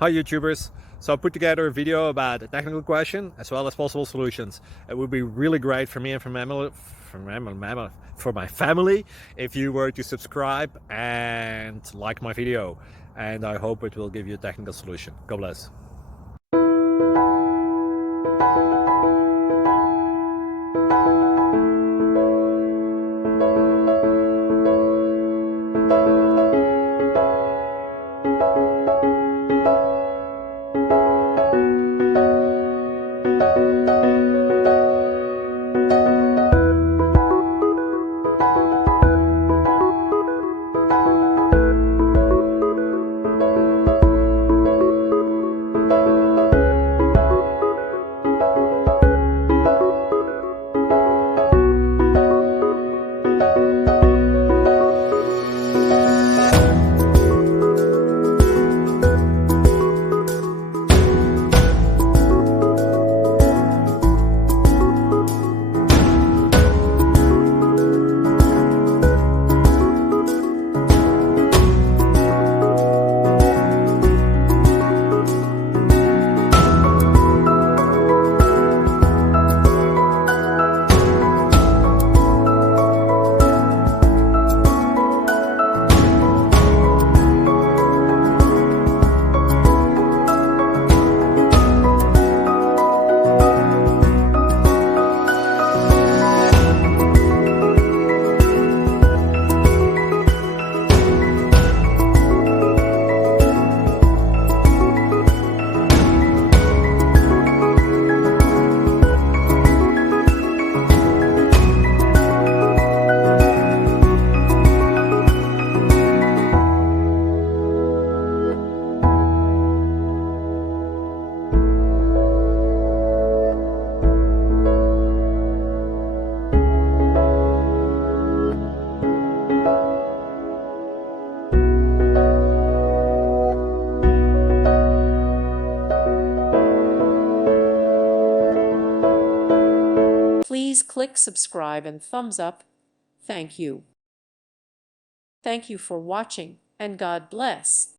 Hi YouTubers! So I put together a video about a technical question as well as possible solutions. It would be really great for me and for my family if you were to subscribe and like my video, and I hope it will give you a technical solution. God bless. Please click subscribe and thumbs up. Thank you. Thank you for watching, and God bless.